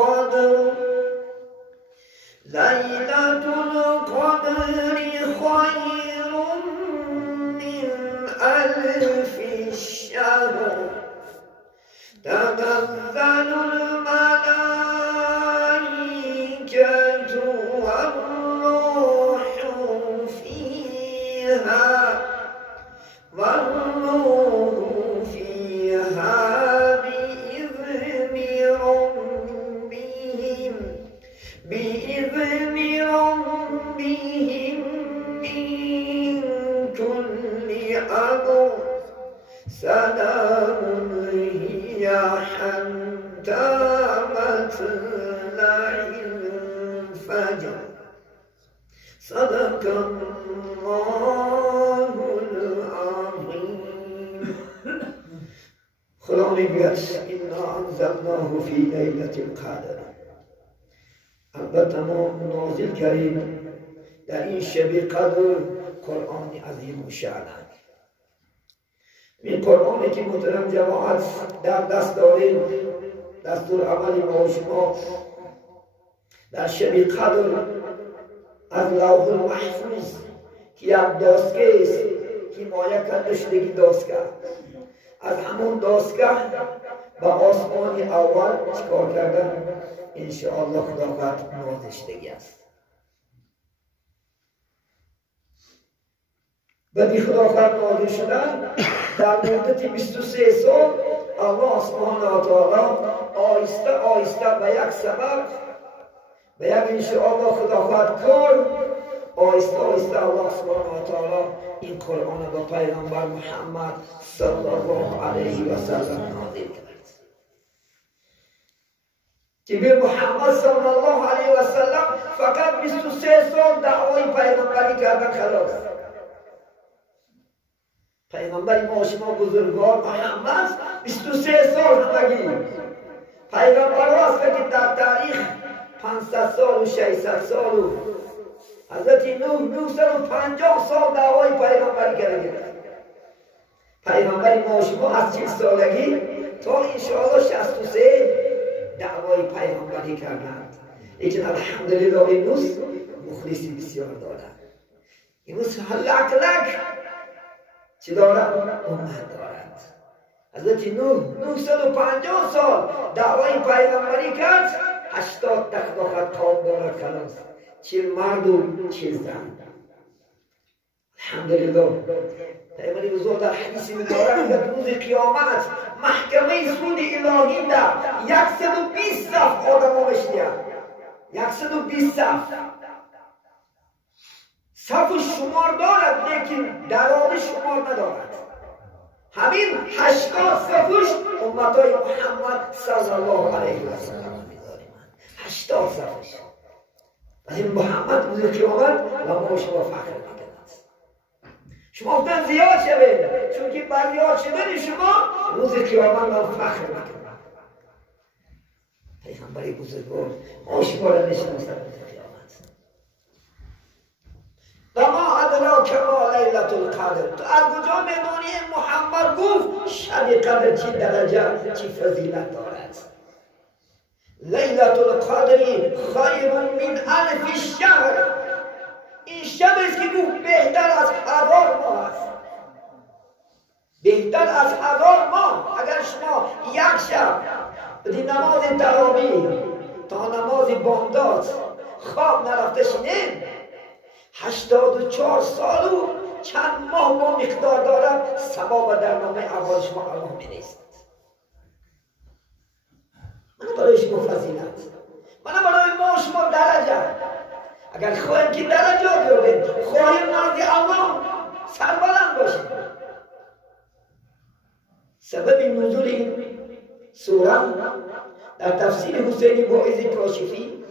القدر ليلة القدر خير من 1000 شهر تنزل الملائكة والروح فيها بإذن ربهم من كل أمر سلام هي حتى مطلع الفجر صدق الله العظيم. خدا میگوید انا انزلناه فی لیلة القدر. البته ما نازل کردیم در این شب قدر قرآن عظیم و شأن. این قرآنی که محترم جماعت در دست داریم، دستور عمل ما و شما در شب قدر از لوح المحفوظ که یک دستگاه است که مایه کرده شدگی دستگاه، از همون دستگاه به آسمان اول چکار کردن انشاءالله خداوند نازشتگی است. بدی خداوند نازل شدن در مدت 23 سال الله سبحانه و تعالی آیسته آیسته به یک سبب به یک انشاءالله خداوند کار آیسته آیسته الله سبحانه و تعالی این قرآن با پیغمبر محمد صلی الله علیه و سلم نازل کرد که به محمد صلی الله علیه و سلم فقط 23 سال دعوای پیغمبری کردن خلاص. پیغمبر ما شما بزرگوار محمد 23 سال همگی پیغمبر هست که در تاریخ 500 سال و 600 سال و حضرت نوح 950 سال دعوای پیغمبری کرده. پیغمبر ما شما از 40 سالگی تا انشاءالله 63 دعوای پیغمبری کردند. لیکن الحمدلله امروز مخلصی بسیار دارند. امروز لک چی دارند؟ امت دارند. حضرت نوح 950 سال دعوای پیغمبری کرد، 80 فقط قوم دارد خلاص، 40 مرد و 40 زن. الحمدلله پیغمبر بزرگ در حدیث مبارک در روز قیامت محکمه سود الهی در 120 صف آدم ها بشنید. 120 صف شمار دارد لیکن درآمد شمار ندارد. همین 80 صفش امتای محمد صلی الله علیه و سلم می‌داریم. 80 صفش از این محمد روز قیامت و ما شما فخر می‌کنید. شما افتن زیاد شوید چون که بر یاد شدن شما روز قیامت ما فخر می‌کنید. پیغمبری بزرگوار ما شما را نشناسند روز قیامت. و ما ادراک ما لیلة القدر. تو از کجا می‌دانی محمد گفت شب قدر چی درجه چی فضیلت دارد؟ لیلة القدر خیر من 1000 شهر. این شب است که گفت بهتر از 1000 ماه است. بهتر از 1000 ماه. اگر شما یک شب بدی نماز تراویح تا نماز بامداد خواب نرفته شدین 84 سال و چند ماه با مقدار دارد ثواب در نامه اعمال شما الله می‌نویسد. من برای شما فضیلت، من برای ما شما درجه. اگر خواهیم که درجات بیاریم، خواهیم نزد الله سربلند باشیم. سبب نزول این سوره در تفسیر حسین واعظ کاشفی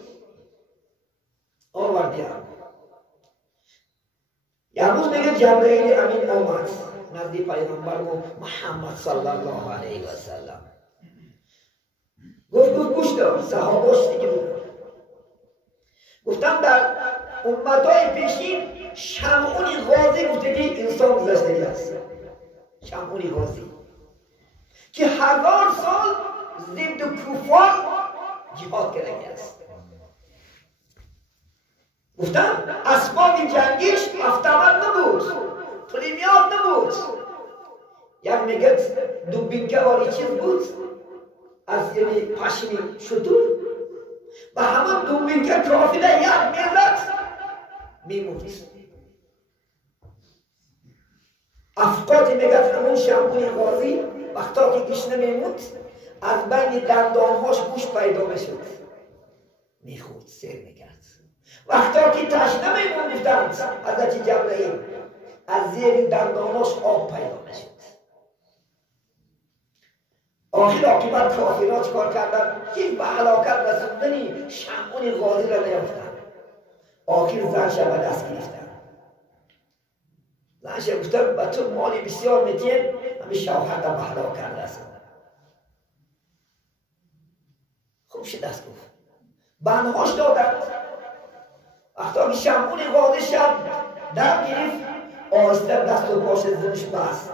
آوردیم. یه روز میگه جبرئیل امین آمد نزد پیغمبر محمد صلی الله علیه و سلم. گفت گوش دار، صحاباش دیگه بود. گفتم در امتهای پیشین شمعونی غازی گفتگی انسان گذشتگی است. شمعونی غازی که 1000 سال ضد کفار جهاد کرده است. گفتم اسباب جنگیش افتمن نبود، پلیمیات نبود، یک میگه دوبینکه واری چیز بود از یعنی پشمی شطور و همون دوبینکه کافیده یک ملت میمود. افقاتی میگه همون شمعون غازی وقتا که گشنه میمود از بین دندانهاش گوش پیدا میشد، میخورد، سیر میکرد. وقتا که تشنه میمون گفتند حضرت جبرئیل از زیر دندانهاش آب پیدا میشد. آخر عاقبت کافرها چیکار کردن؟ که به هلاکت رسوندنی شمعون غازی را نیافتند. آخر زنش به دست گرفتند. زنش گفتن به تو مالی بسیار میتین، همین شوهر را به هلاکت رسوند. خوب شد دست گفت بندهاش دادند. وقتا که شمعون غازی شب در گرفت آهسته دست و پاش زنش بست.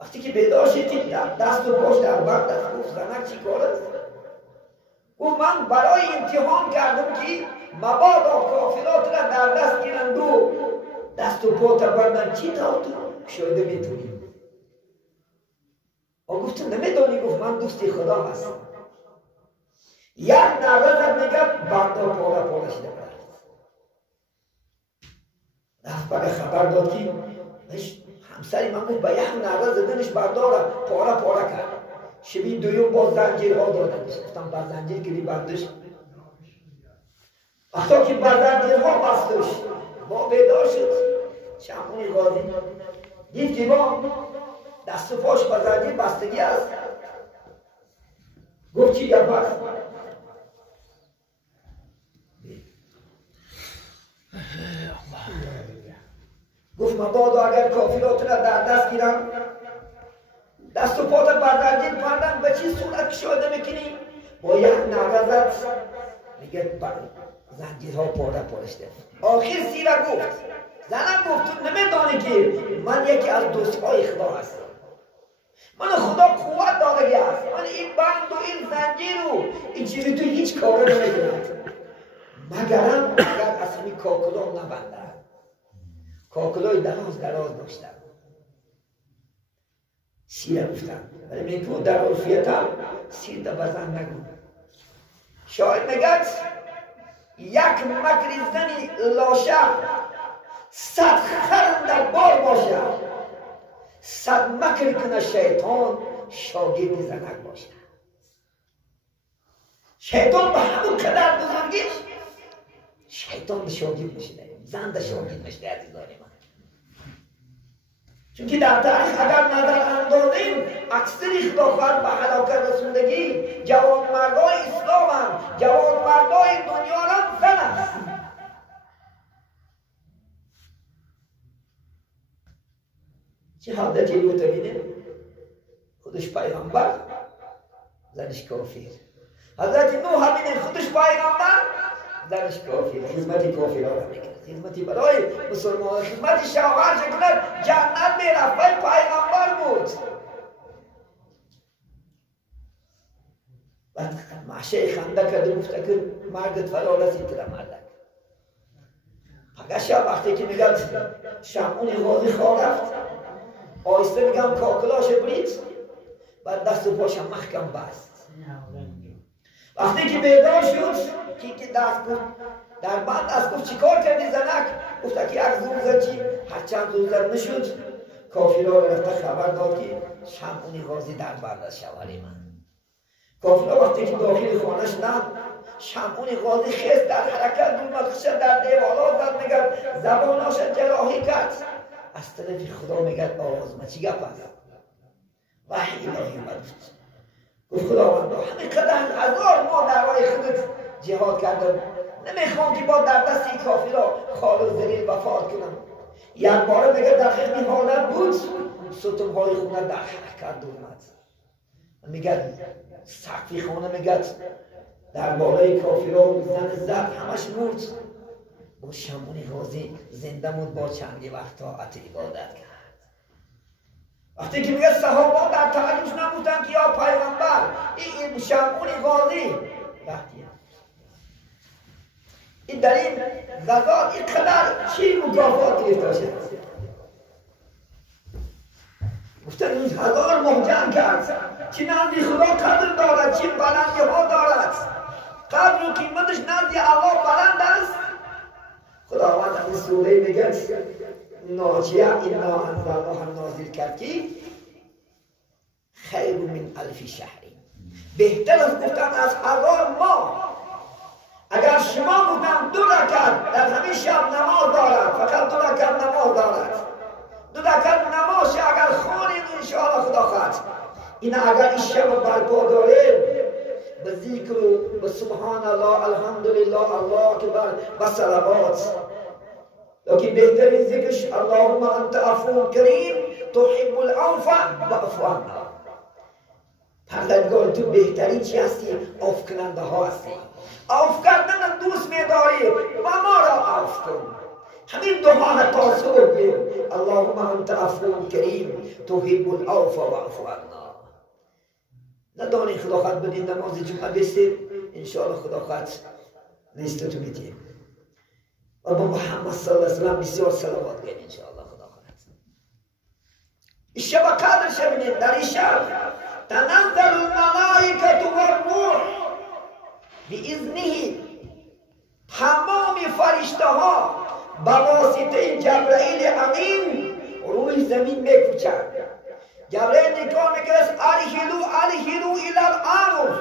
وقتی که بیدار شدید دست و پاش در بند است. گفت زنک چی کار است؟ گفت من برای امتحان کردم که مبادا کافرات را در دست گیرند و دست و پا بردن چی تا تو شاید میتونی. و گفت نمیدانی؟ گفت من دوستی خدا هستم. یک نوزد میگه بنده پاره پاره شده برد. رفت بگه خبر داد که همسری من گفت به یک نوزد زدنش برداره پاره پاره کرد. شبی دویم با زنجیرها دادنش. گفتم با زنجیر که بردش. وقتا که با زنجیرها بستش با بیدار شد شمعون غازی دید که با دست و پاش با زنجیر بستگی است. گفت چی گفت است؟ گفت مبادا اگر کافرات را در دست گیرم دست و پات بردارید پردن به چی صورت کشاده میکنی؟ با یک نوزد میگه زنجیرها پاره پاره شده. آخر سیره گفت زنم گفت تو نمیدانی که من یکی از دوستهای خدا هستم. من خدا قوت دادگی است. من این بند و این زنجیر و این چیزی تو هیچ کاره نمیکند مگرم اگر اصلی کاکلو نبندن. کاکلوی دراز داشتن. سیره گفتن ولی میگو در عرفیت هم سیر در بزن نگو. شاید میگد یک مکر زنی لاشه 100 خرم در بار باشه، 100 مکر کنه شیطان شاگرد زنک باشه. شیطان به همون قدر بزرگیش شیطان به شاگرد میشه، زن به شاگرد میشه. عزیزان من چون که در تاریخ اگر نظر اندازیم اکثر خداوند به هلاکت رسوندگی جوانمردای اسلام هم، جوانمردای دنیا هم زن است. چه حالتی رو بینه؟ خودش پیغمبر، زنش کافر. حضرت نوح همینه، خودش پیغمبر، زنش کافر. خدمتی کافرها را میکنه، خدمتی برای مسلمان، خدمتی شوهرش کند جنت میرفت. پیغمبر بود. بعد معشه خنده کرده گفته که مرگت فرا رسید در مردک. پگه وقتی که میگه شمعون غازی خواه رفت آیسته میگم کاکلاش برید بعد دست و پاشم محکم بست. وقتی که بیدار شد که دست گفت در بند دست گفت چی کار کردی زنک؟ گفته که یک زور زد چی هرچند زور زد نشد. کافرها رفته خبر داد که شمعون غازی در بند است شوهری من. کافرها وقتی که داخل خانه شدند شمعون غازی خیست در حرکت بود مخشد در دیوالا زد میگه زباناش جراحی کرد. از طرف خدا میگه آواز ما چی گپ است؟ وحی الهی اومد گفت خداوند همین قدر هزار ما در راه خودت جهاد کردم نمیخوام که با در دست کافرها خال و ذلیل وفات کنم. یک باره میگه در خیلی حالت بود ستونهای خونه در حرکت اومد. میگه سقفی خانه میگه در بالای کافرها زن زد همش مرد. با شمعون غازی زنده بود با چندی وقت طاعت عبادت کرد. وقتی که میگه صحابان در تعریفش نبودن که یا پیغمبر این شمعون غازی این در این غزات این قدر چی مکافات گرفته شد. گفتن این هزار محجم کرد چی نزدی خدا قدر دارد چی بلندی ها دارد قدر و قیمتش نزدی الله بلند است. خداوند این سوره میگه ناجیه اینا انزلناها نازل کرد که خیر من الف شهری بهتر از گفتن از 1000 ماه. اگر شما بودن 2 رکعت در همین شب نماز دارد فقط 2 رکعت نماز دارد 2 رکعت نماز اگر خوانید انشاءالله خدا خواهد اینا اگر این شب برپا داره به ذکر و به سبحان الله الحمدلله الله اکبر و صلوات. لیکن بهترین ذکرش اللهم انت عفو کریم تحب العفو فاعف عنا. پروردگار تو بهترین چی هستی؟ عفو کننده ها هستی. عفو کردن دوست می‌داری و ما را عفو کن. همین دعا را تاسو بگیم اللهم انت عفو کریم تحب العفو فاعف عنا. ندانی خدا خواهد بدین نماز جمعه بستید انشاءالله خدا خواهد نیستتو میدیم و با محمد صلی الله علیه وسلم بسیار صلوات گوییم انشاءالله خدا خواهد. این شب قدر شبینید در این شب تنزل الملائکة و الروح باذنه تمام فرشته ها با واسطه جبرائیل امین روی زمین میکوچند. جبرائیل نگاه میکرد ارهلو الی الارض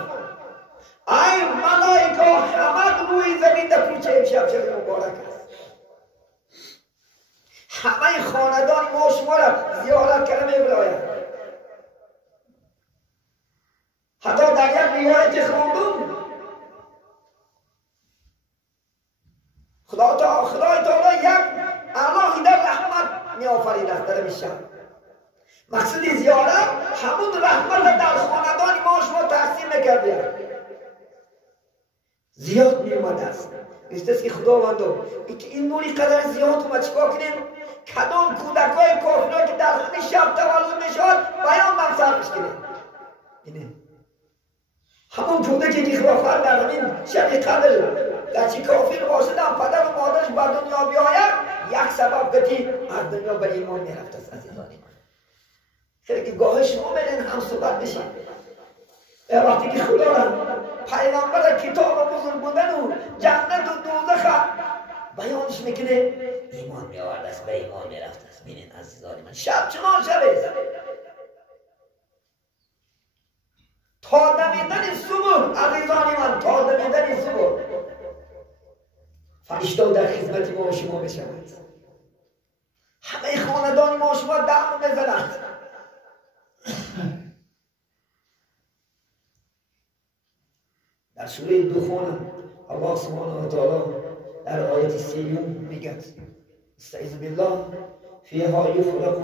ای ملائکه همه روی زمین در کوچه امشب شب مبارک است. همه خاندان ما شما را زیارت کرده میبراید. حتی در یک روایت خواندم خدای تعالی یک علاهده رحمت میآفرید است در شب. مقصد زیارت همون رحمت در خاندان ما شما تقسیم میکرده زیاد میومد است. گفته است که خداوندو این نوری قدر زیاد اومد چیکار کنیم؟ کدام کودکای کافرها که در همین شب تولد میشد بیان مقصد میشکنیم. اینه همون کودکی که خداوند در همین شب قدر در چی کافر باشدن پدر و مادرش بر دنیا بیاید یک سبب گتی از دنیا به ایمان میرفت است عزیزانی. خیلی که گاه شما میرین هم صحبت بشین وقتی که خدا را پیغمبر کتاب بزرگ بودن و جنت و دوزخ بیانش میکنه ایمان میآورد است به ایمان میرفت است. ببینین عزیزان من شب چنان شبه تا دمیدن صبح عزیزان من تا دمیدن صبح فرشته در خدمت ما و شما بشوند. همه خاندان ما و شما دم بزنند. در سوره دخان الله سبحانه و تعالی در آیت 30 میگه استعیذ بالله فیها یفرق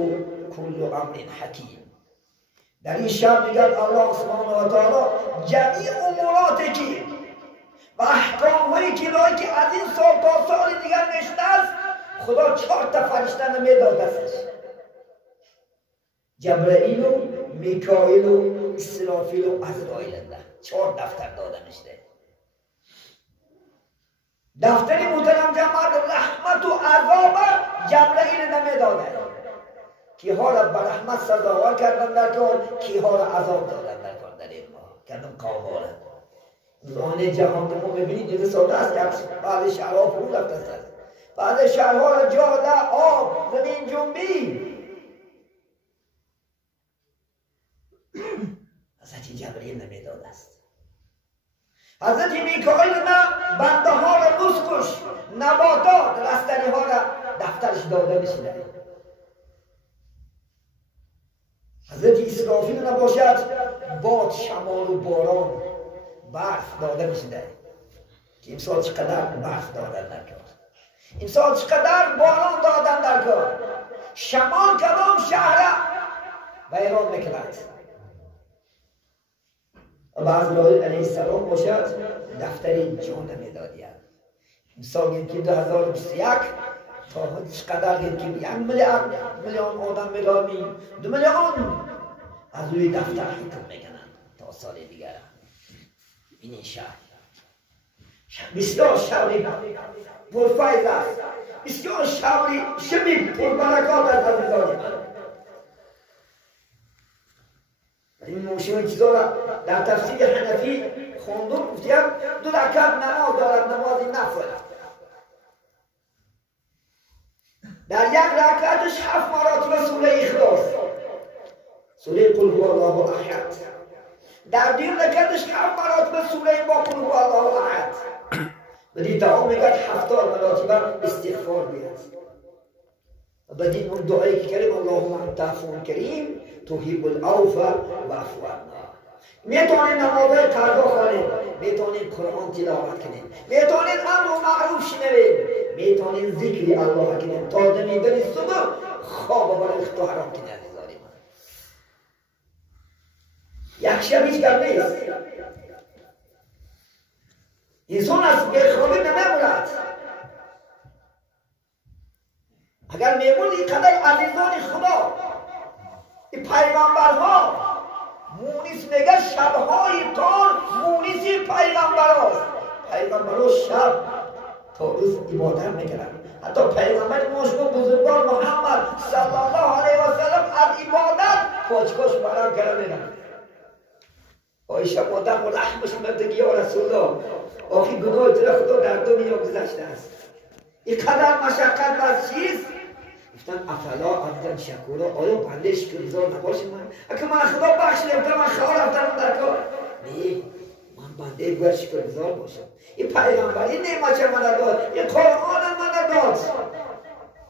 کل امر حکیم. در این شب میگه الله سبحانه و تعالی جمیع اموراتی که و احکام هایی که از این سال تا سال دیگر نشده است خدا 4 تا فرشته میداد استش. جبرائیل و میکائیل و اسرافیل و عزرائیل 4 دفتر داده میشه. دفتری محترم جماعت رحمت و عذاب جبرائیل نمیداده. کیها را به رحمت سزاوار کردن در کار کیها را عذاب دادن در کار در این ماه کردن قوم را زانه جهان که ما میبینید این ساده است که بعض شهرها فرو رفته است بعض شهرها را جاده آب زمین جنبی. حضرت جبرئیل نمیداد است. حضرت میکائیل نه بنده ها را مسکش نباتات رستنی ها را دفترش داده میشه. حضرت اسرافیل نباشد باد شمال و باران برف داده میشه که امسال چقدر برف دادن در کار امسال چقدر باران دادن در کار شمال کدام شهر بیران میکند. و عزرائیل علیه السلام باشد دفتر جان میدادید. امسال یکی 2021 تا هیچ قدر که 1 میلیون آدم میرانی 2 میلیون از روی دفتر حکم میگنن تا سال دیگر. این شهر بسیار شهری پرفیض است، بسیار شهری پربرکات است عزیزان من. این موشون چیزا را در تفسیر حنفی خوندم، گفتیم 2 رکعت نماز دارد، نماز نفل. در 1 رکعتش 7 مراتب سوره اخلاص، سوره قل هو الله احد. در 2 رکعتش 7 مراتب سوره با قل هو الله احد. بدی تا میگه 70 مراتب استغفار بیاد. بدی اون دعایی که کردیم اللهم انت عفو کریم تحب العفو واعف عنا. میتونید نماز قضا خوانید، میتونید قرآن تلاوت کنید، میتونید امر و معروف شنوید، میتونید ذکر الله کنید تا دمیدن صبح خواب برای تو حرام کنید. عزیزانی من یک شب هیچ کم نیست. انسان از بخوابی نمیموند. اگر میموند این قدر عزیزان خدا این پیغمبرها مونس میگه شبهای تار مونس پیغمبر هاست. پیغمبر ها شب تا روز عبادت میکنن. حتی پیغمبر مشکل بزرگوار محمد صلی الله علیه و سلم از عبادت پاچکاش برام کردن. آیشه مادر ملحم بشمد یا رسول الله آخی گناه تر خدا در دنیا گذشته است. این قدر مشقت بس چیست؟ گفتن افلا عبدن شکورا، آیا بنده شکرگزار نباشم من؟ اگه من خدا بخش نمیدم من خواه رفتم در کار. نه، من بنده باید شکرگزار باشم. این پیغمبر این نعمت من داد، این قرآن من داد،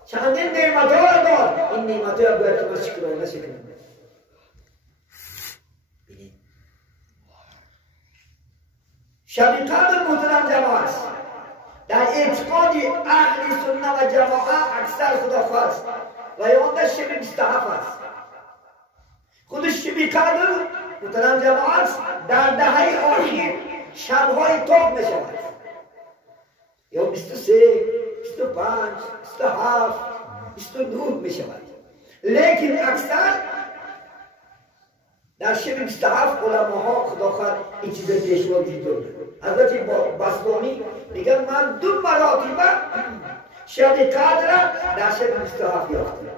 چندین نعمت ها داد. این نعمت ها باید که من شکرانه شکنم. شب قدر محترم جماعت در اعتقاد اهل سنت و جماعت اکثر خدا خواست و یعنی شب 27 است. خود شب قدر محترم جماعت در دهه آخر شبهای توب می شود، یا 23 25 27 29 می شود. لیکن اکثر در شب 27 علماها خدا خواهد این چیز پیشوا دیدن. حضرت بسطامی میگن من 2 مراتب شب قدر در شب 27 یافتم.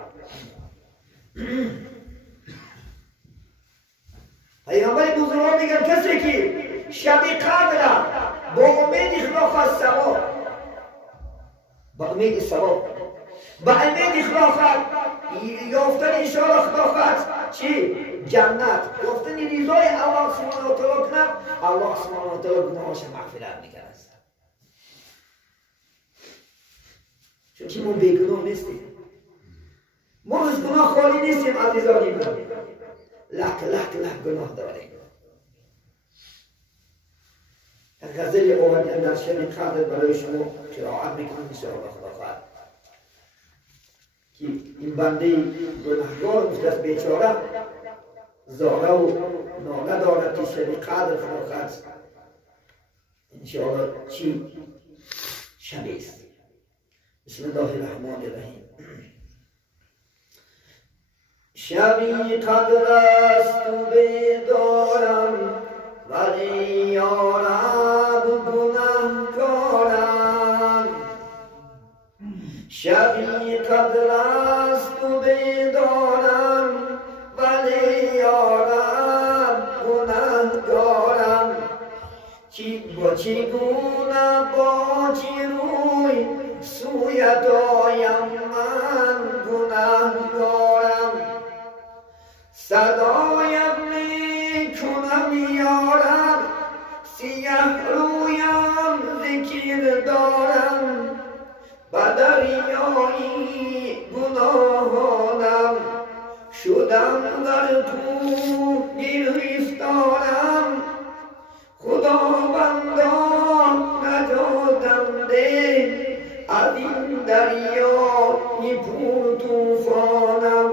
پیغمبر بزرگوار میگن کسی که شب قدر با امید خدا ثواب، با امید ثواب، با امید خدا یافتن انشاءالله خدا خواهد چی؟ جنت، یافتن رضای الله سبحانه و تعالی کنه. الله سبحانه و تعالی گناهاش مغفرت میکنه. چون که ما بیگناه نیستیم، ما از گناه خالی نیستیم عزیزانی من. لک گناه داریم. غزل آمدن در شب قدر برای شما قرائت میکنم انشاءالله خدا خواهد که این بنده گناهگار مستس بیچاره زاره و ناله دارد که شب قدر خدا خواهد انشاءالله چی شبی است. بسم الله الرحمن الرحیم. شبی قدر است و بیدارم ولی یارب گناهکارم. شبی قدر است و بیدارم ولی یارب گناهکارم. چگونه با چی روی سویت آیم من گناهکارم. صدایم میکنم یارب سیه رویم ذکر دارم. بدریایی گناهانم شدم در تو گرفتارم. خداوندان نجاتم ده از این دریای پر طوفانم.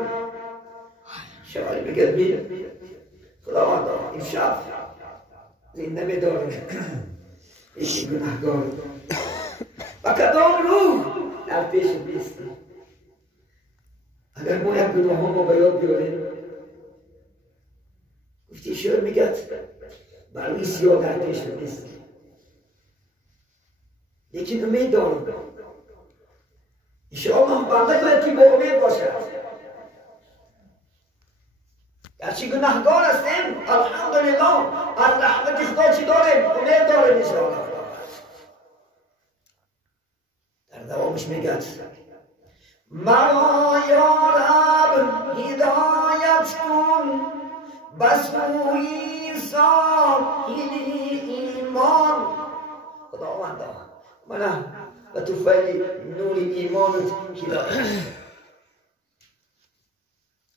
شاعر بگه بیر خداوندان این شب زنده میدارم ایشی گناهگار و کدام روح در پیش بیستیم. اگر ما یک گناه ها ما به یاد بیاریم گفتی شعر میگد برای سیاه در پیش بیستیم، لیکن امید دارم انشاءالله هم بنده باید که با امید باشد. گرچه گناهگار هستیم الحمدلله از رحمت خدا چی داریم؟ امید داریم انشاءالله. در دوامش میگد مرا یا رب هدایت کن به سوی ساحل ایمان. خداوندا منم و طوفان نور ایمانت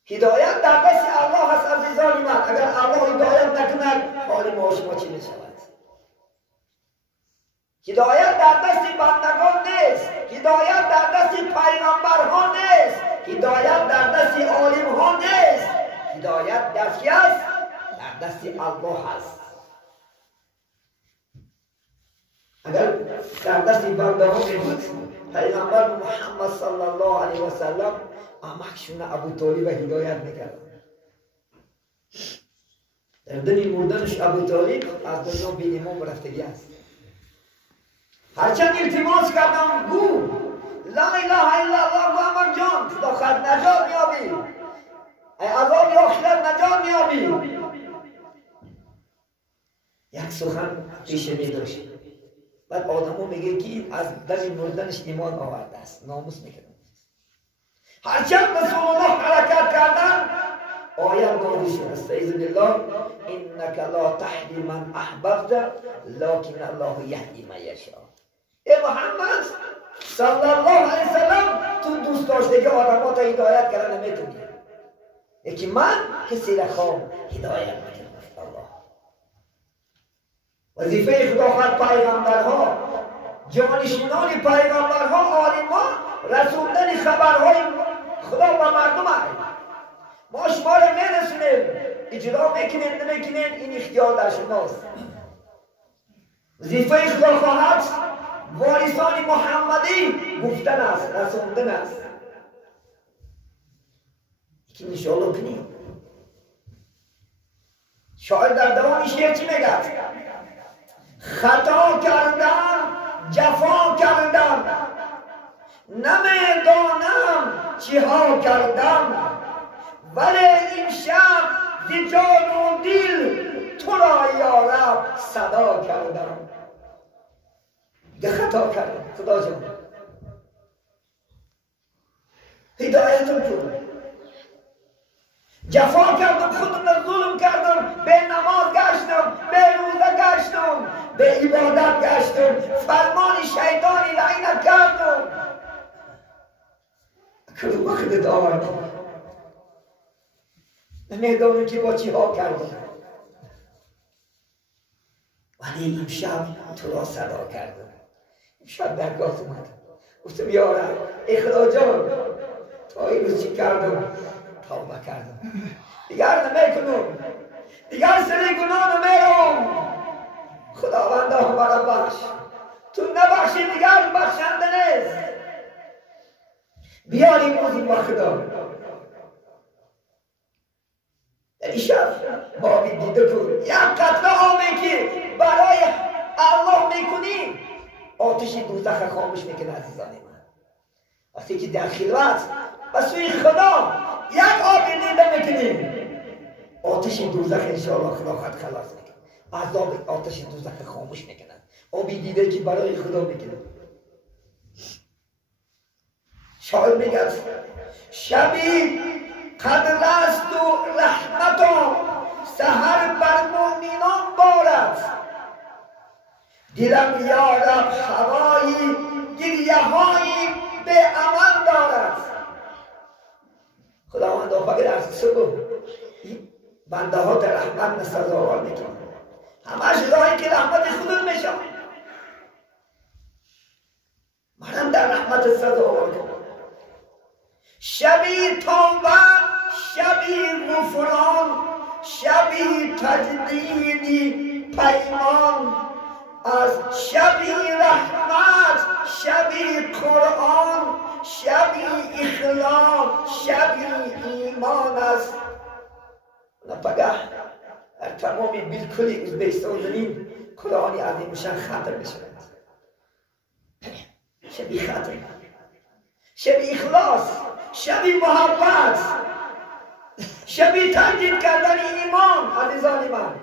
هدایت در دست الله هست عزیزان من. اگر الله هدایت نکند حال ما و شما چی میشود؟ هدایت در دست بندگان نیست، هدایت در دست پیغمبرها نیست، هدایت در دست عالمها نیست، هدایت در کی است؟ در دست الله است. اگر در دست بنده ها بود پیغمبر محمد صلی الله علیه و سلم عمکشون ابو طالب هدایت میکرد. در دنی مردنش ابو طالب از دنیا بی ایمان برفتگی است. هرچند التماس کردم گو لا اله الا الله محمد جان خدا خد نجات میابی، ای عذاب آخرت نجات میابی. یک سخن پیش میداشت. بعد آدمو میگه که از دل مردنش ایمان آورده است، ناموس میکنه. هرچند رسول الله حرکت کردن آیت نازل شد استعیذ بالله انک لا تهدی من احببت لکن الله یهدی من یشاء. ای محمد صلی الله علیه وسلم تو دوست داشتگی آدم‌ها تا هدایت کردن نمیتونی، یکی من کسی را خوام هدایت میکنم. الله وظیفه خدا خود پیغمبرها، جانشینان پیغمبرها، عالمان رسوندن خبرهای خدا به مردم است. ما شما را میرسونیم، اجرا میکنیم نمیکنیم این اختیار در شماست. وظیفه خدا خواهد وارثان محمدی گفتن است، رسوندن است. که انشاءالله کنیم. شاعر در دوام شعر چی میگه؟ خطا کردم جفا کردم نمیدانم چی ها کردم، ولی این شب ز جان و دل تو را یا رب صدا کردم. دیگه خطا کردم خدا جان هدایتم کن. جفا کردم، خودم را ظلم کردم، به نماز گشتم، به روزه گشتم، به عبادت گشتم، فرمان شیطانی لعنت کردم. کدوم وقت آوردم نمیدانم که با چی ها کردم، ولی امشب تو را صدا کردم. امشب درگاه اومدم گفتم یا رب ای خدا جان تا این روز چی کردم؟ توبه کردم، دیگر نمیکنم، دیگر سری گناه نمیرم. خداوندا مرا بخش، تو نبخشی دیگر بخشنده نیست. بیاریم موضوع با خدا. در این شب بابی دیده کن یک قطره آبی که برای الله میکنی آتش دوزخ خاموش میکنه. عزیزان من وقتی که در خلوت و سوی خدا یک آبی دیده میکنی آتش دوزخ انشاءالله خدا خود خلاص میکنه، عذاب آتش دوزخ خاموش میکنه. آبی دیده که برای خدا میکنه. شاعر میگه شبی قد رست و رحمتا سحر بر مؤمنان بارد، دلم یا رب هوایی گریه هایی به عمل دارد. خداوند بگر از صبح بنده ها در رحمت سزاوار میکنه، همش راهی که رحمت خودت میشه. منم در رحمت سزاوار کنم. شبی توبه شبی غفران شبی تجدیدی پیمان، از شبی رحمت شبی قرآن، شبی اخلاق، شبی ایمان است. پگاه در تمامی بالکلی ازبکستان زمین قرآنی عظیمشان ختم بشود. شبی ختم، شبی اخلاص، شبی محبت، شبی تجدید کردن ایمان. عزیزان من،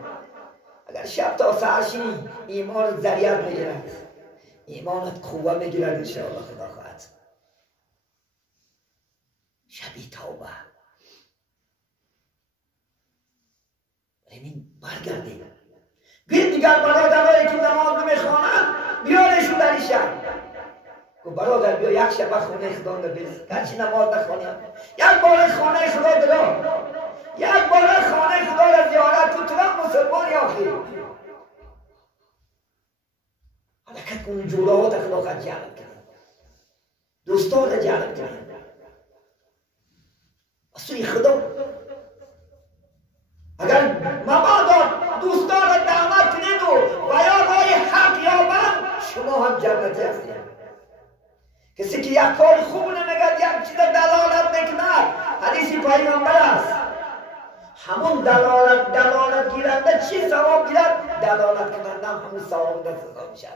اگر شب تا سحرشی ایمان ذریعت میگیرد، ایمانت قوه میگیرد انشاءالله. خدا خواهد شبی توبه. یعنی برگردید. بید دیگر برادرایی که نماز نمیخوانند بیارشون در این شب. گفت برادر بیا یک شب خونه خدا ببین، هرچی نماز نخوانیم یک بار خانه خدا برو، یک بار خانه خدا را زیارت تو هم مسلمانی آخی. حرکت کن جولات اخلاقت جلب کرد، دوستان را جلب کرد سوی خدا. اگر مبادا دوستان را دعوت کنید و بیانهای حق یابند، شما هم جنتی هستید. کسی که یک کار خوب نمیگد یک چیز دلالت میکند، حدیثی پیغمبر است. همون دلالت گیرنده چی ثواب گیرد؟ دلالت کننده همون ثواب دست میشد.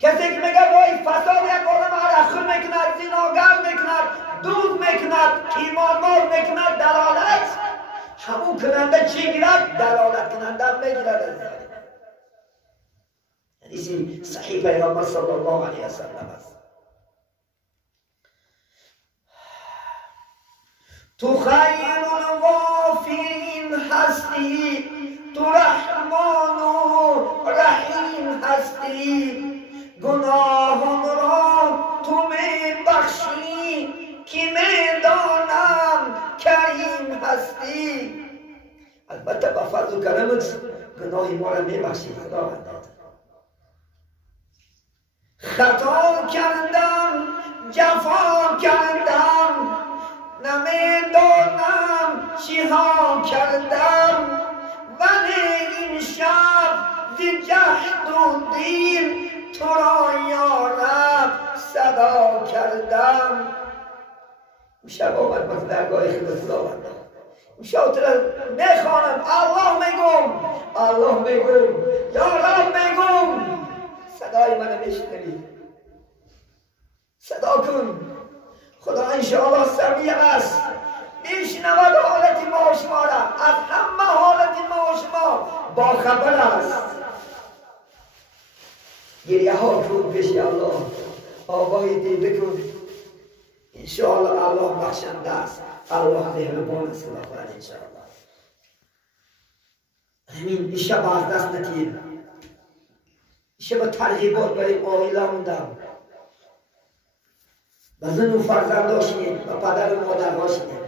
کسی که میگه وای فساد یک آدم رخص میکند، زناگر میکند، دود میکند، کیمانمار میکند، دلالت همون کننده چی گیرد؟ دلالت کننده میگیرد. حدیثی صحیح پیغمبر صلی الله علیه وسلم است. تو خیر الغافرین هستی، تو رحمان و رحیم هستی، گناهان را تو می بخشی که می دانم کریم هستی. البته با فضل و کرمت گناه ما را می بخشی خداوند. خطا کردم، جفا کردم، نمیدانم چی ها کردم، ولی این شب زی جهد و دیر تو را یا رب صدا کردم. این شب آمد من درگاه خداوند، این شب تو را میخوانم، الله میگم، یا رب میگم. صدای من میشنوی؟ صدا کن. خدا انشاءالله سمیع است، میشنود حالت ما و شما را، از همه حالت ما و شما باخبر است. گریه ها کن پیش الله، آوای دیده کن. انشاءالله الله بخشنده است، الله مهربان است. خدا انشاءالله. همین شب از دست ندید. شب ترغیبات برای عائله موندم، و زن و فرزند شدید و پدر و مادر شدید.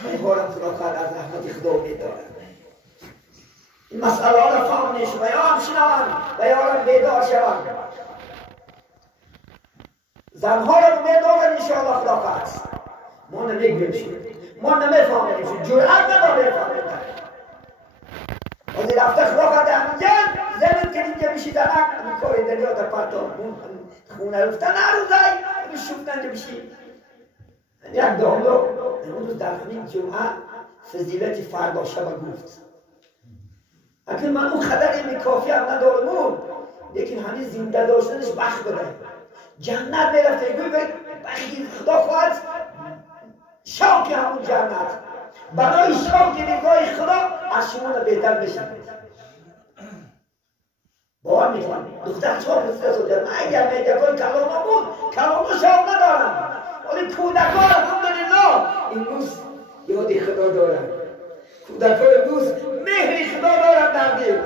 میخورم خدا خواهد از رحمت خدا میدارم. این مسئله ها را فهمیش و یا هم شنوند و یا هم بیدار شوند. زنها را میدارن انشاءالله خدا خواهد. ما نمیگویم، ما نمیفهمیم، جرأت نداریم فهمیدن. وقتی رفته خدا خواهد همینجا زنت که اینجا میشیدن این کاری دریا در پرتاب خونه رفتن نروزای شفتن که بشید. یک داملو اون روز در همین جمعه فضیلت فردا شب گفت. اگر من اون خدر این کافی هم ندارمون، لیکن همین زنده داشتنش بخت بده. جنت میرفته گوی بخیر خدا خواهد شوق همون جنت. برای شوق رضای خدا از شما بهتر بشید. باور میکنم دختر چهار پسر شده، من اگر میگم کلاممون شوق ندارم، ولی کودکان الحمدلله این روز یاد خدا دارن. کودکان امروز مهر خدا دارن، در دل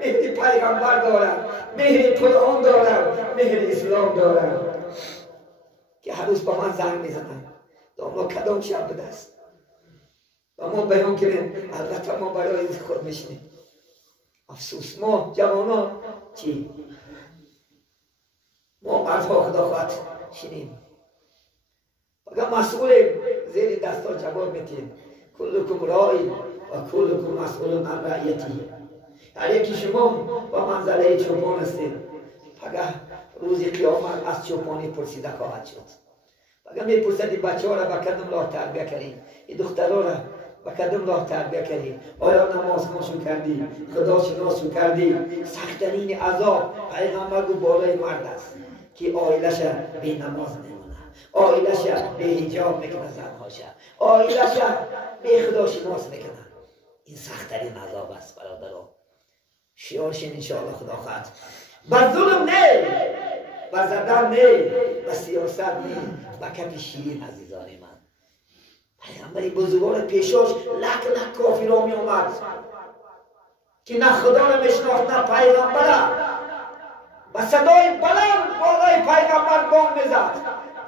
مهر پیغمبر دارن، مهر قرآن دارن، مهر اسلام دارن که هر روز با من زنگ میزنن داملا کدام شب بده است و ما بیان کنیم. البته ما برای خود میشنیم. افسوس ما جوانا چی؟ ما مردها خدا خواهد شنیم. اگر مسئول زیر دستا جواب میتیم کلکم رائی و کلکم مسئول عن رعیتی. هر یکی شما با منزله چوپان هستید. اگر روزی قیامت از چوپانی پرسیده خواهد شد. اگر میپرسد این بچه ها را به کدوم راه تربیه کردی، این دخترها را به کدوم راه تربیه کردی، آیا نماز خوشون کردی، خدا شناسون کردی؟ سخت‌ترین عذاب پیغمبر گفت بالای مرد است که آیلش بی نماز میمونه، آیلش بی حجاب میکنه، زنهاش آیلش بی خدا شناس میکنه. این سخت‌ترین عذاب است برادران. شیارشین انشاءالله خدا خواهد. با ظلم نه، با زدن نه، با سیاست نه، با کف شیرین عزیزان من. پیغمبری بزرگوار پیشاش لک لک کافرها می آمد که نه خدا را میشناخت نه پیغمبر را. با صدای بلند بالای پیغمبر بانگ میزد.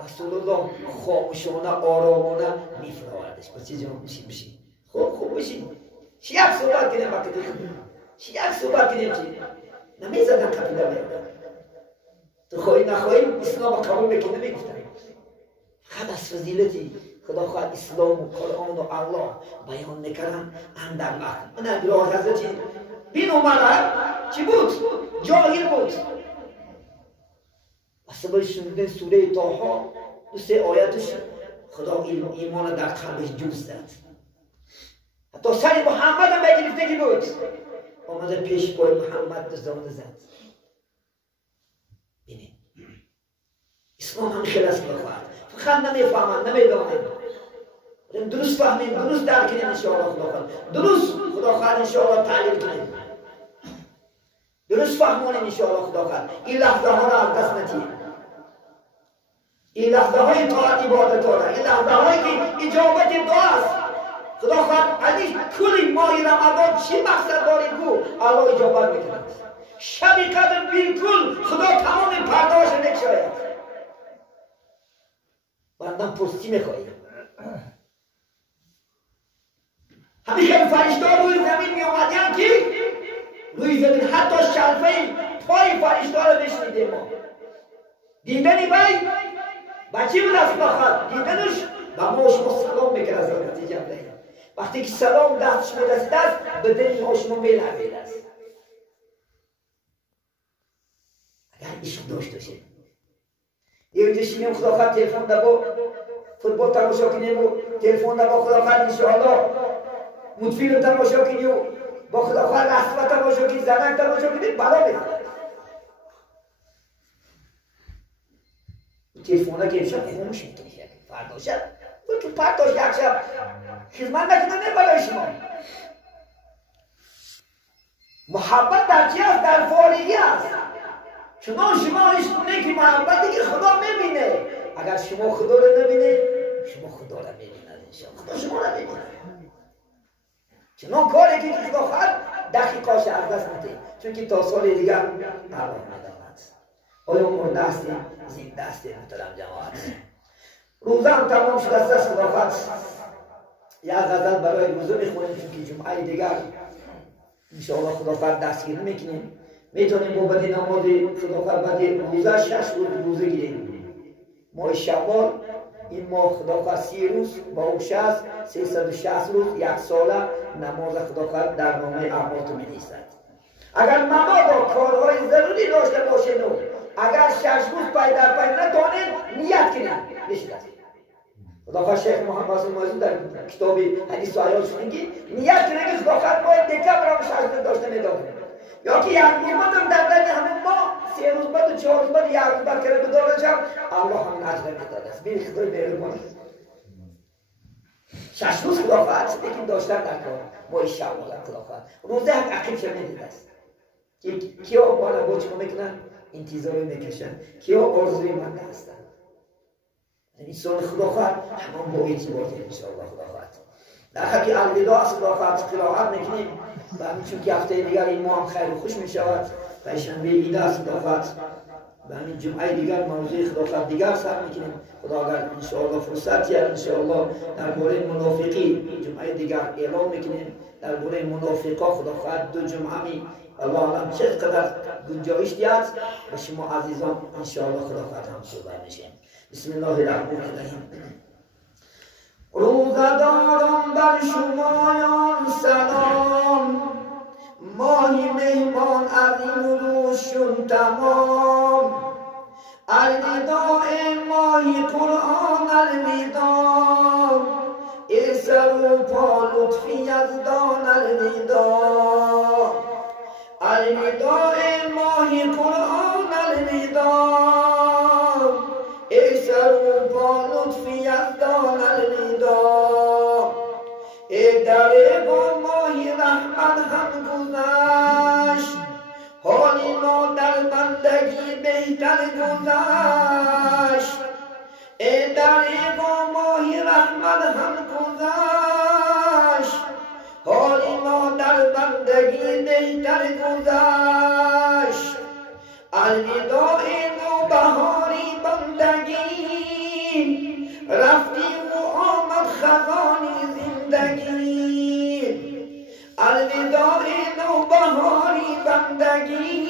رسول الله خاموشانه آرامانه میفرآوردش. بس چه جواب بشی خوب بشی. چی یک صحبت کنیم با کدیم؟ چی یک صحبت کنیم چی؟ نمیزدن قبیله میادن. تو خواهی نخواهی اسلام را قبول میکنه نمیگفتن. فقط از فضیلتی خدا خواهد اسلام و قرآن و الله بیان میکنن اندر وقت. من ابراز حضرت بین عمر چی بود؟ جاهل بود. اصلا شنیدن سوره طه دو سه آیتش خدا ایمان در قلبش جوز داد. حتی سر محمد هم بگرفتگی بود. آمده پیش پای محمد دزدانه زد. بینید اسلام هم خیلی است بخواهد. فقط نمیفهمند نمیدانند. درست فهمید درست درک کنیم انشاءالله خدا خواهد. درست خدا خواهد انشاءالله تعلیم کنیم. درست فهمونیم انشاءالله خدا خواهد. این لحظه ها را از دست ندهیم. این لحظه های طاعت عبادت ها را، این لحظه هایی که اجابت دعا است. خدا خواهد عزیز کل ماه رمضان چی مقصد داری گو الله اجابت میکند. شب قدر بالکل خدا تمام پردهاش نکشاید. بندم پرسی میخواهی همین که فرشته روی زمین می آمدن که روی زمین حتی شلفه پای فرشته رو نشنیدیم ما. دیدنی بی بچه بود از بخواد دیدنش با ما شما سلام میکرد از حضرت جبرئیل. وقتی که سلام دستش میرسید است به دل ما شما میلرزید است. اگر عشق داشت باشید یه وقتی شیریم خدا خواهد تلفن دبا فوتبال تماشا کنیم و تلفن دبا خدا خواهد انشاءالله مدفیل تماشا کنیم و با خدا خواهد اصفه تماشا کنیم زنک تماشا کنیم بلا بزنید. تلفن که امشب خاموش میکنی فردا شب تو پرتاش یک شب خدمت نکنه برای شما. محبت در چی است؟ در فارغی است. چنان شما عشق کنید که محبتی که خدا میبینه. اگر شما خدا را نبینه شما خدا را میبیند انشاءالله. خدا شما را میبینه. چنان کاری که خدا خواهد دقیقاش از دست نده. چون که تا سال دیگر الله میداند. آیا مرده هستیم زنده هستیم محترم جماعت. روزه هم تمام شده است خدا خواهد یا غزل برای روزه میخونیم چون که جمعه دیگر انشاءالله خدا خواهد دستگیر میکنیم. میتونیم با بدی نماز خدا خواهد بدی روزه 6 روز روزه گیریم. ماه شوال این ماه خدا خواهد 30 روز با او 360 روز یک ساله نماز خدا خواهد در نامه اعمال تو می‌نویسد. اگر مبادا کارهای ضروری داشته باشید اگر 6 روز پای در پای نتونید نیت کنید بشید. خدا خواهد شیخ محمد رسول موضوع در کتاب حدیث و آیات میگه نیت کنید که خدا خواهد باید دکمبر 6 روز داشته میدونید. یا که یک روز در همین ما 3 روز بعد و 4 روز بعد یک روز بعد کرده بداره شد الله همین اجر میداده است. بین خدای مهربان است. 6 روز خدا خواهد شد یکی داشتن در کار ما شوال خدا خواهد روزه هم عقیب شد میدید است. کیا بالا با چکا میکنن انتظاری میکشن کیا آرزوی منده هستن. انسان خدا خواهد همان با اعتباط انشاءالله خدا خواهد. در حقی الوداع است خدا خواهد قرائت میکنیم و همین چون که هفته دیگر این ماه هم خیر و خوش می شود. پنجشنبه عید است خدا خواهد و همین جمعه دیگر موضوع خدا خواهد دیگر سر میکنیم. خدا اگر انشاءالله فرصت یا انشاءالله درباره منافقی جمعه دیگر اعلام میکنیم. درباره منافقا خدا خواهد 2 جمعه می الله علم چقدر گنجایش دیاد و شما عزیزان انشاءالله خدا خواهد هم صحبت میشیم. بسم الله الرحمن الرحیم. روزداران بر شمایان سلام. ماهی میهمان از این روزشون تمام. الوداع ماهی قرآن الوداع ای سر و پا لطفی یزدان الوداع الوداع ماهی قرآن الوداع ای سر و پا لطفی یزدان الوداع ای در با ماهی رحمت هم گذشت حالی ما در بندگی بهتر گذشت ای در با ماهی رحمت هم گذشت حالی ما در بندگی بهتر گذشت الوداع نوبهاری بندگی رفتی و آمد خزانی زندگی الوداع نوبهاری بندگی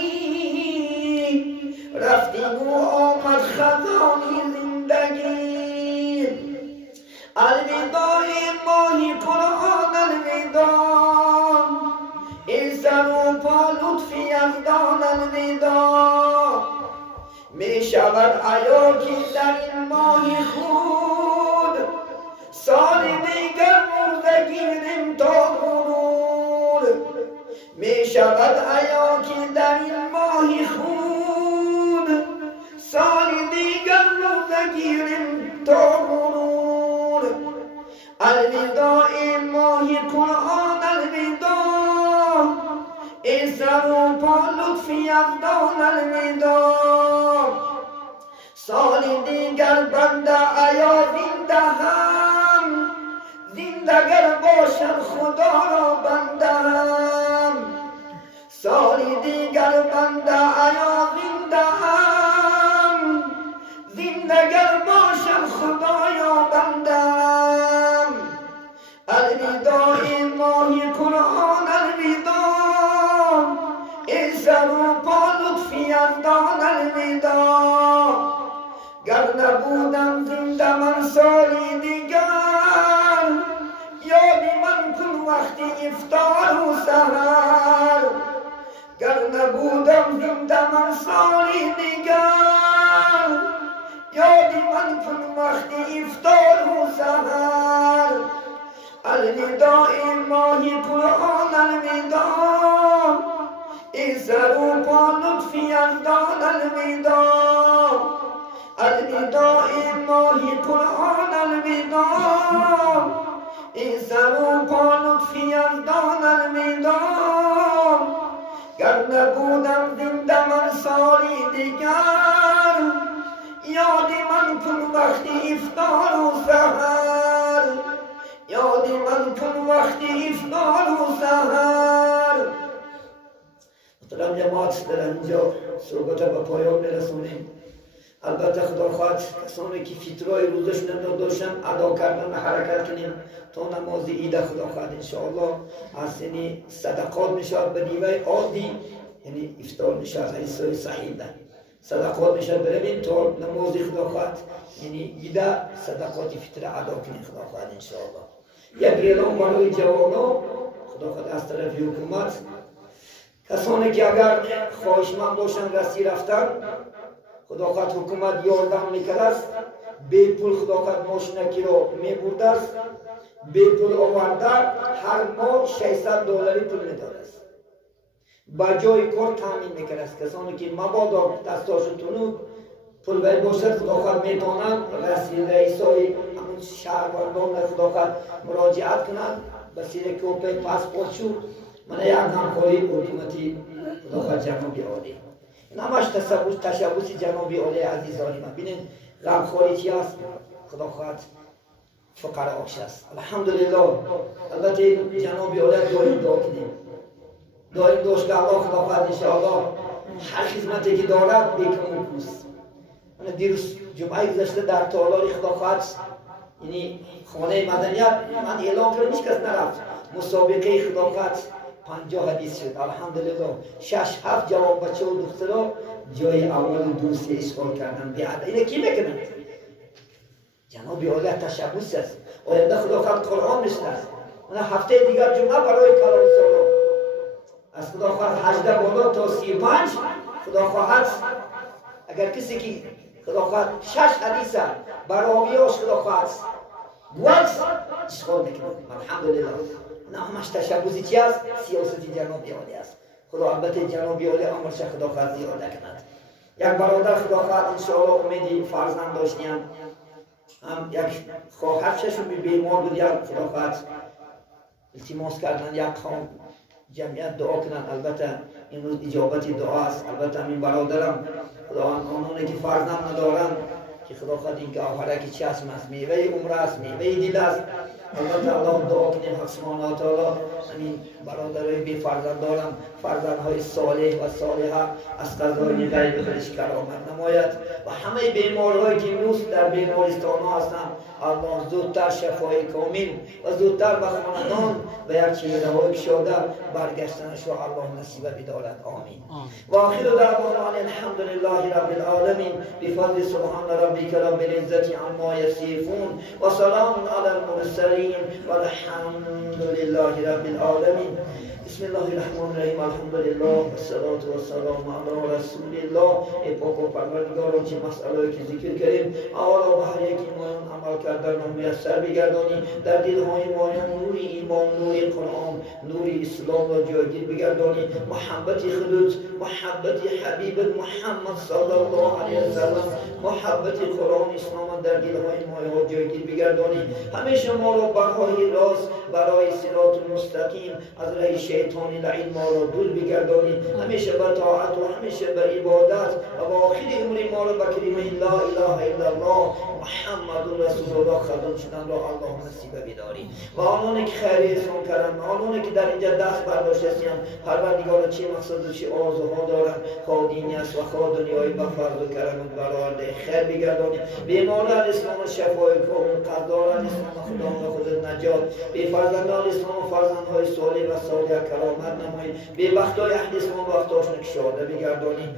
رفتی و آمد خزانی زندگی الوداع ماهی قرآن الوداع ای سر و پا لطفی یزدان الوداع می شود عیا که در این ماهی خود سال دیگر روزه گیریم تا غرور می شود عیا که در این ماهی خود سال دیگر روزه گیریم تا غرور الوداع ماهی قرآن الوداع ای سر و پا لطفی یزدان الوداع سال دیگر بنده ایا زنده هم زندگر باشد خدا را بنده هم سال دیگر بنده ایا زنده هم زندگر باشد خدایا بنده هم الوداع ماهی قرآن الوداع ای سر و پا لطفی یزدان الوداع گر نبودم زنده من سالی دیگر یادی من کن وقتی افطار و سحر گر نبودم زنده من سالی دیگر یادی من کن وقتی افطار و سحر الوداع ماهی قرآن الوداع ای سر و پا لطفی یزدان الوداع الوداع ماهی قرآن الوداع ای سر و پا لطفی یزدان الوداع گر نبودم زنده من سالی دیگر یادی من کن وقتی افطار و سحر یادی من کن وقتی افطار و سحر محترم جماعت در اینجا صحبت به پایان میرسونیم البته خدا خواهد کسانی که فطرهای روزشون نداشتن ادا کردن حرکت کنیم تا نماز عید خدا خواهد انشاءالله از یعنی صدقات میشود به نیوه عادی یعنی افطار میشود حدیث صحیح ده صدقات میشود برویم تا نماز خدا خواهد یعنی عید صدقات فطر ادا کنیم خدا خواهد انشاءالله یک اعلام برای جوانان خدا خواهد از طرف حکومت کسانی که اگر خواهشمند باشن رسی رفتن خدا خواهد حکومت یاردم میکرد است بے پول خدا خواهد ماشینکی رو میبرده است بے پول آورده هر ماه $600 پول میداد است با جای کار تامین میکرد است کسانی که مبادا دستاشون تونود پول باید باشد خدا خواهد میتونن رئیسای همون شهروندان خدا خواهد مراجعت کنند به سیر کوپه پاسپورت شد من یک همکاری حکومتی خدا خواهد جنوبی عالی نماش تشبوس جنوبی عالی عزیزانی من بینید غمخوری چی است خدا خواهد فقراش است الحمدلله البته جنوبی عالی داریم دعا کنیم داریم داشت که الله خدا خواهد انشاءالله هر خدمتی که دارد بیکن و کوست من دیروز جمعه گذشته در تالار خدا خواهد یعنی خانه مدنیت من اعلام کردم هیچ کس نرفت مسابقه خدا خواهد 50 حدیث شد الحمدلله 6-7 جواب بچه و دخترها جای اول و دوستی اشغال کردن بیعد اینه کی میکنن جناب عالی تشبوس است آینده خدا خواهد قرآن میشناسد من هفته دیگر جمعه برای کلام سلام از خدا خواهد 18 بالا تا 35 خدا خواهد اگر کسی که خداخواد 6 حدیث براویاش خداخواد گوز چیکار میکنه الحمدلله نه همش تشبوزی چی است سیاستی جنابی عالی است خدا البته جنابی عالی امرش خداخواد زیاده کند یک برادر خداخواد انشاءالله امیدی فرزند داشتیم هم یک خواهرشون بیمار بود یک خداخواد التماس کردن یک خان جمعیت دعا کنن البته این روز اجابت دعا است البته همین برادرم خدا آنانی که فرزند ندارن که خدا خواهد این گوهره که چشم است میوه عمر است میوه دل است البته الله دعا کنیم حق سبحانه و تعالی همین برادرای بی فرزند دارم فرزندهای صالح و صالحه از قضای غیب خودش کرامت نماید و همه بیمارهایی که امروز در بیمارستان ها هستند الله زودتر شفای کامل و زودتر به خاندان و یک چهره های گشاده برگشتنش را الله نصیب بدارد آمین و آخر دعوانا الحمد لله رب العالمین بفضل سبحان ربک رب العزة عما یصفون و سلام علی المرسلین و الحمد لله رب العالمین بسم الله الرحمن الرحیم الحمد لله والصلاة والسلام علی رسول الله ای پاک و پروردگار چه مسئله که ذکر کردیم اولا به هر یک ایمان عمل کردن و میسر بگردانی در دلهای ما نور ایمان نور قرآن نور اسلام را جایگیر بگردانی محبت خودت محبت حبیب محمد صلی الله علیه وسلم محبت قرآن اسلام در دلهای ما جایگیر بگردانی همیشه ما را برای راست برای صراط مستقیم از راه شیطانی لعین ما را دور بگردانی همیشه به طاعت و همیشه به عبادت و با آخر عمر ما را به کلمه لا اله الا الله محمد رسول الله خدمت شدن را الله نصیب بداری و آنانی که خیر احسان کردند آنانی که در اینجا دست برداشته هستند پروردگار چه مقصد و چه آرزوها دارند خواه دینی است و خواه دنیایی به فضل و کرمت برآورده خیر بگردانی بیماران اسلام شفای کامل قدردان اسلام خدا و خودت نجات بی فرزندان اسلام و فرزندهای صالح و صالح کرامت نمایید بی بختای اهل اسلام وقتاشون کشاده بگردانی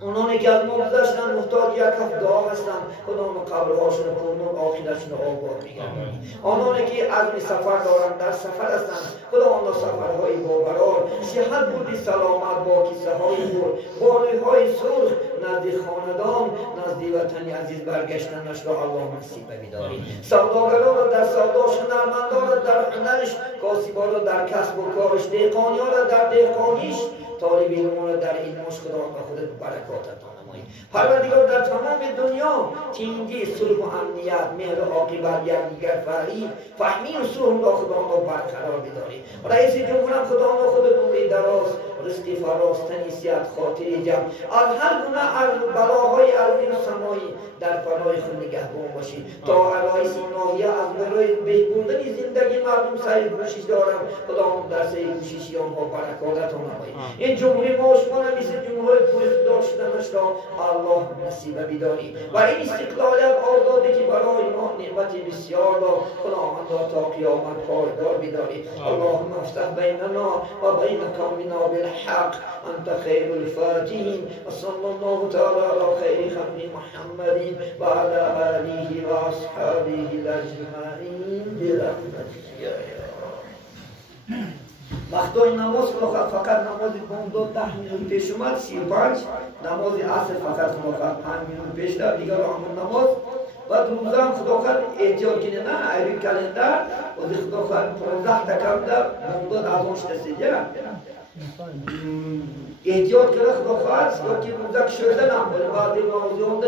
اونانی که از ما گذشتن محتاج یک کف دعا هستند خدا اون قبرهاشون پرنور آخرتشون آباد بگردانی آنانی که عزم سفر دارند در سفر هستند خدا آن سفرهای باقرار صحت بودی سلامت با کیسه های پر باری های سرخ نزد خاندان نزد وطنی عزیز برگشتنش را الله نصیب بداری سوداگران را در سوداش هنرمندان را در هنرش کاسبان را در کسب و کارش دهقانیان را در دهقانیش طالب علمان را در علمش خدا به خودت برکات عطا نمایی پروردگار در تمام دنیا تینگی صلح و امنیت مهر و عاقبت یکدیگر فهمی و صلح را خدا را برقرار بداری رئیس جمهور هم خدا را خودت عمری دراز رزق فراز تنیسیت خاطر جمع از هر گونه بلاهای ارضی و سمایی در پناه خود نگهبان باشی تا عرایس ناحیه از برای بهبودن زندگی مردم سعی کوشش دارم خدا در سعی کوششی آنها برکات عطا نمایی این جمهوری ما شما مثل جمهوری پولیس داشتنش را الله نصیب بداری و این استقلالیت آزادی که برای ما نعمت بسیار را خداوند تا قیامت پایدار بداری اللهم افتح بیننا و بین قومنا بالحق انت خیر الفاتحین و صلی الله تعالی علی خیر خلق محمد و علی آله و اصحابه اجمعین برحمتک یا وقتای نماز فقط نماز بامداد 10 minut پیش اومد 35 نماز عصر فقط 5 minut پیش در دیگر همون نماز و روزه هم خدا خواهد احتیاط کنه نه ایوی کلندر و خدا خواهد 15 دکم در بامداد از آنش رسیده احتیاط کنه خدا خواهد که روزه شده نم بعد موضوع